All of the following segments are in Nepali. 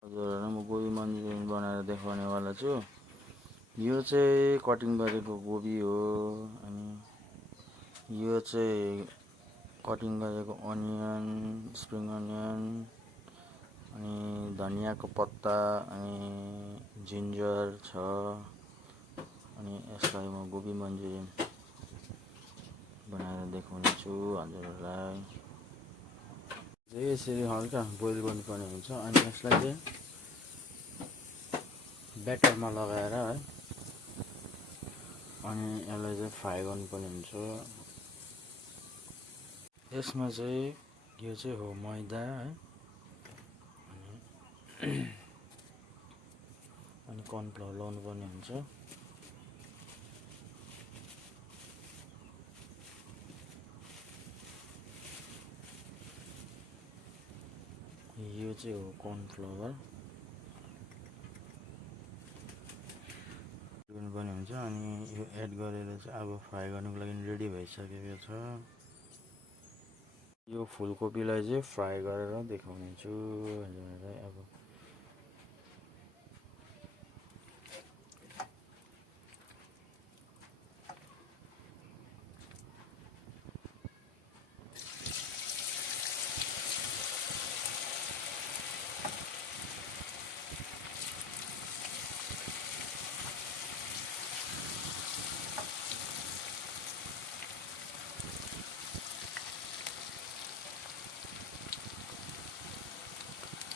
हजुरहरूलाई म गोबी मन्चुरियन बनाएर देखाउनेवाला छु। यो चाहिँ कटिङ गरेको गोबी हो। अनि यो चाहिँ कटिङ गरेको अनियन, स्प्रिङ अनियन, अनि धनियाको पत्ता, अनि जिन्जर छ। अनि यसलाई म गोबी मन्चुरियन बनाएर देखाउने छु हजुरहरूलाई। यसरी हल्का बोइल गर्नुपर्ने हुन्छ। अनि यसलाई चाहिँ ब्याटरमा लगाएर है, अनि यसलाई चाहिँ फ्राई गर्नुपर्ने हुन्छ। यसमा चाहिँ यो चाहिँ हो मैदा है, अनि कर्नफ्लोर लाउनुपर्ने हुन्छ। यो चाहिँ हो कर्नफ्लोर गर्नुपर्ने हुन्छ। अनि यो एड गरेर चाहिँ अब फ्राई गर्नुको लागि रेडी भइसकेको छ। यो फुलकोपीलाई चाहिँ फ्राई गरेर देखाउने छु हजुरहरूलाई। अब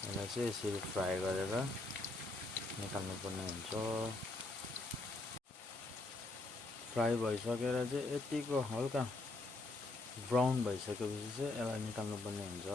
यसलाई चाहिँ यसरी फ्राई गरेर निकाल्नुपर्ने हुन्छ। फ्राई भइसकेर चाहिँ यतिको हल्का ब्राउन भइसकेपछि चाहिँ यसलाई निकाल्नुपर्ने हुन्छ।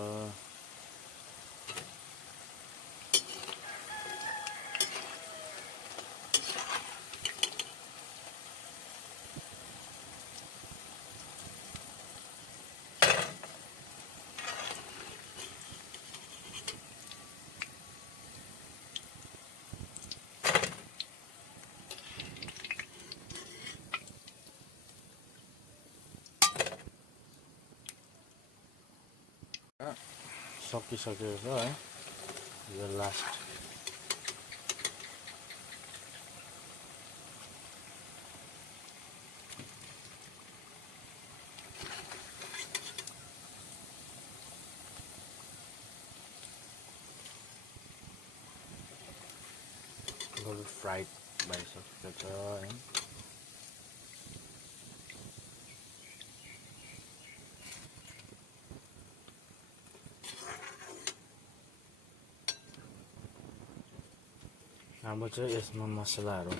सकिसकेको छ है, यो लास्ट। फुल फ्राइड भइसकेको छ है। अब चाहिँ यसमा मसलाहरू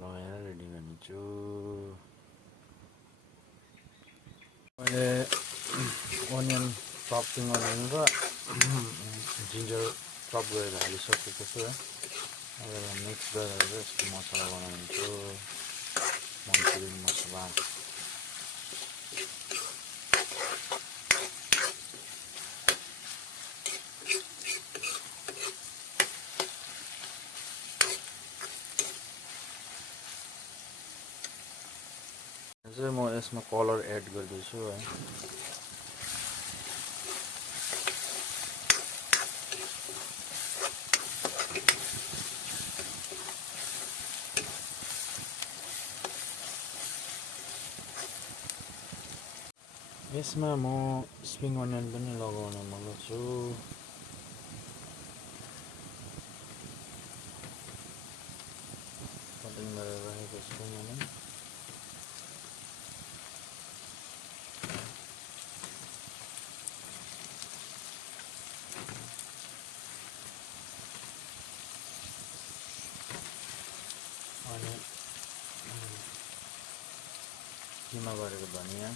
लगाएर रेडी गर्नेछु। मैले अनियन चपिङ गरेर जिन्जर चप गरेर हालिसकेको छु है। अब यसलाई मिक्स गरेर यसको मसला बनाउँछु, मन्चुरियन मसला। चाहिँ म यसमा कलर एड गर्दैछु है। यसमा म स्प्रिङ अनियन पनि लगाउन सक्छु। कटिङ गरेर राखेको स्प्रिङ अनियन। अनि किमा गरेको धनिया,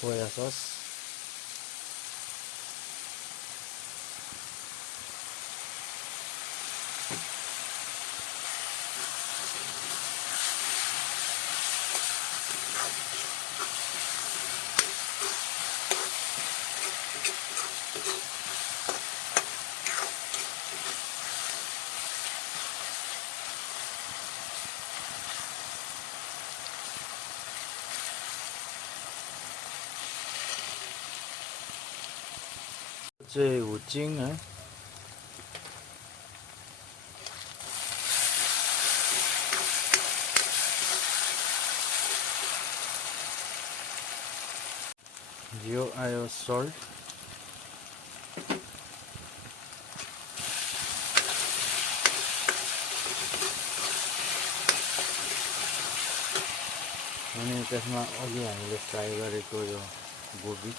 सोया सस, चाहिँ हुचिङ है। यो आयो सल्ट। अनि त्यसमा अघि हामीले फ्राई गरेको यो गोबी।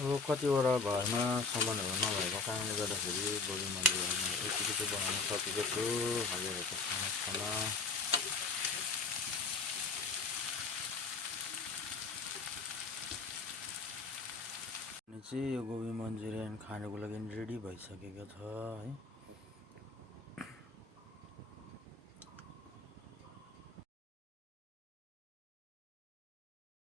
अब कतिवटा घरमा सामानहरू नभएको कारणले गर्दाखेरि गोबी मन्चुरियन यतिको चाहिँ बनाउन सकेको छु हजुरहरूको समक्षमा। अनि चाहिँ यो गोबी मन्चुरियन खानको लागि रेडी भइसकेको छ है।